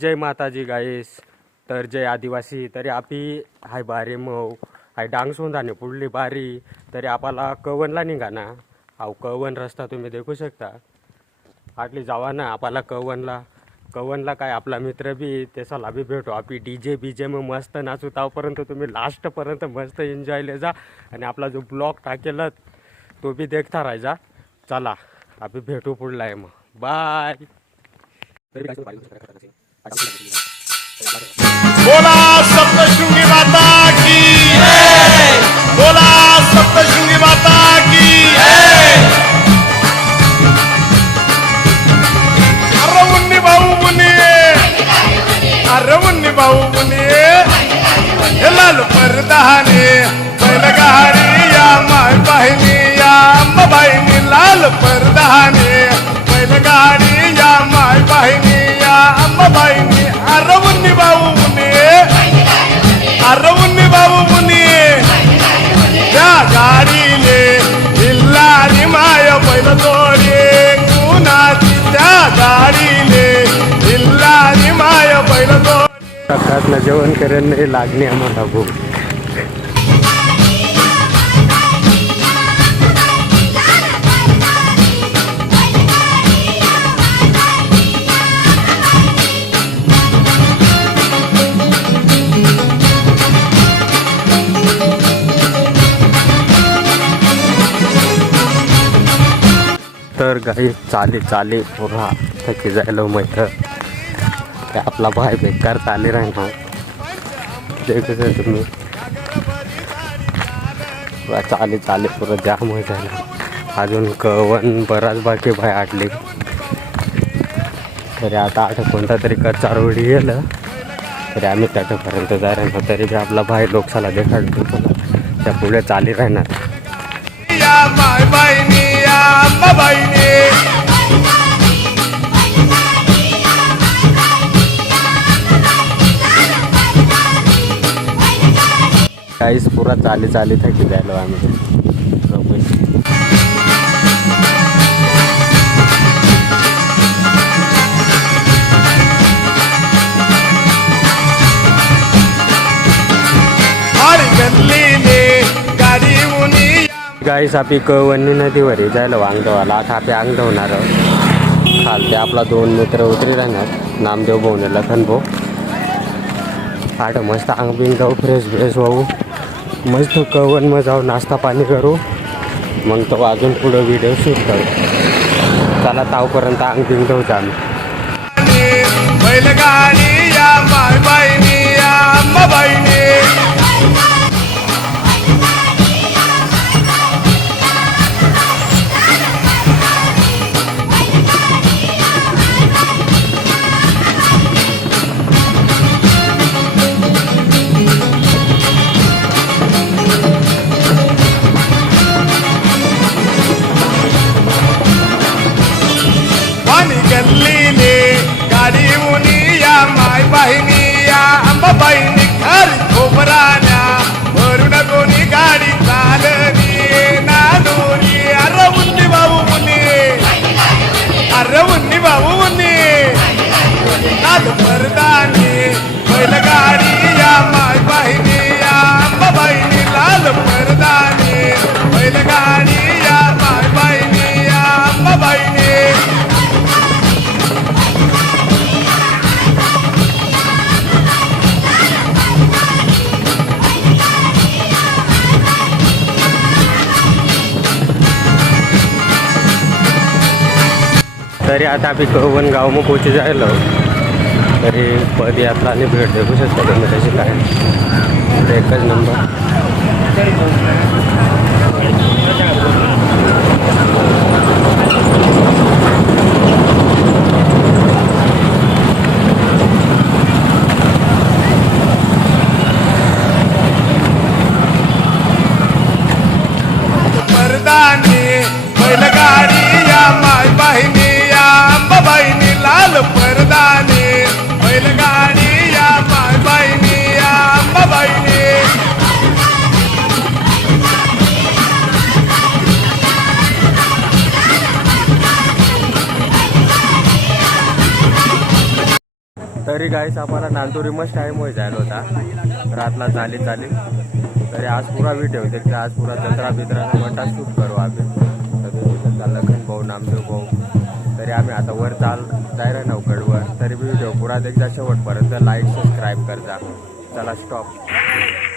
जय माताजी गाईस. तर जय आदिवासी. तरी आपी हाय बारी मऊ हाय डांग सोंदाने पुढली बारी तरी आपल्याला कवनला निघाना. अहो कवन रस्ता तुम्ही देखू शकता. आटली जावा ना आपल्याला कवनला काय आपला मित्र बी त्याला बी भेटू. आपली डीजे मग मस्त नाचू. तावपर्यंत तुम्ही लास्टपर्यंत मस्त एन्जॉयले जा आणि आपला जो ब्लॉग टाकेल तो बी देखता राहायचा. चला आपण भेटू पुढला आहे. मग बाय. बोला सप्तशृंगी माता की बोला सप्तशृंगी माता की अरे मुन्नी भाऊ मुनी हे लाल परदाने बैलगाडी या माय बहिणी या अंबाबाईनी लाल परदाने बैलगाडी या माय बहिणी या अंबाबाईनी अरवन्नी भाऊ मुनी या गाडीले हिल्लारी माय बैल जोडे कुणाची त्या गाडीले हिल्लारी माय बैल जोडे. सकाळनं जेवण करेन नाही लागणे आम्हाला भूक. तर गाई चाले पुरा थकी जायला माहीत. ते आपला भाई बेकार चाले राहणार. ते कसं तुम्ही चाले पुरं जाम होत आहे. अजून कवन बराच बाकी भाई आटले. तरी आता कोणता तरी कच्चा रोडी गेलं तरी आम्ही त्याच्यापर्यंत जाय राहणार. तरी बी आपला भाई लोकसाला देखाडतो त्या पुढे चाली राहणार. काहीच पुरा चाली थकी जायलो आम्ही. गाईस आपली कवन्नी नदीवर जायला वांगदवाला. आता आपण अंगधवणार खालते आपला 2 मित्र उतरी राहणार. नामदेव भाऊ ने लखन भाऊ. आठ मस्त अंग बिंग जाऊ फ्रेश होऊ. मस्त कवन मग जाऊ नाश्ता पाणी करू. मग तो अजून पुढं व्हिडिओ शूट करू. चला तावपर्यंत अंग बिंग जाऊचा आम्ही. बैलगाडी या माय बहिणी या अंबाबाईनी गाडी मुनी या माय बहिणी या अंबाबाईनी घरी खोबराण्या भरून कोणी गाडी चालली नादोरी. अरे मुन्नी भाऊ मुनी नाद परदानी बैलगाडी या माय बहिणी या अंबाबाईनी लाल परदानी बैलगाडी या माय बहिणी या अंबाबाईनी. तरी आता आम्ही कवन गाव मग पोचे जायलो. तरी पदयात्राने भेट देऊ शकता तुम्ही. त्याची काय एकच नंबर. परदानी बैलगाडी या माय बहिणी या अंबाबाईनी लाल परदानी बैलगाडी या माय बहिणी या अंबाबाईनी. तरी गाईस आम्हाला नांदुरी मस्त टाईम होई जायला होता रातला चाली तरी आज पुरा व्हिडिओ देखते आज पुरा जत्रा बित्रा मोठा शूट करू आम्ही लखन भाऊ नामदेव भाऊ तरी आम्ही आता वर जायला नवकडवर तरी व्हिडिओ पुरा देखता शेवटपर्यंत लाईक सबस्क्राईब करता चला स्टॉप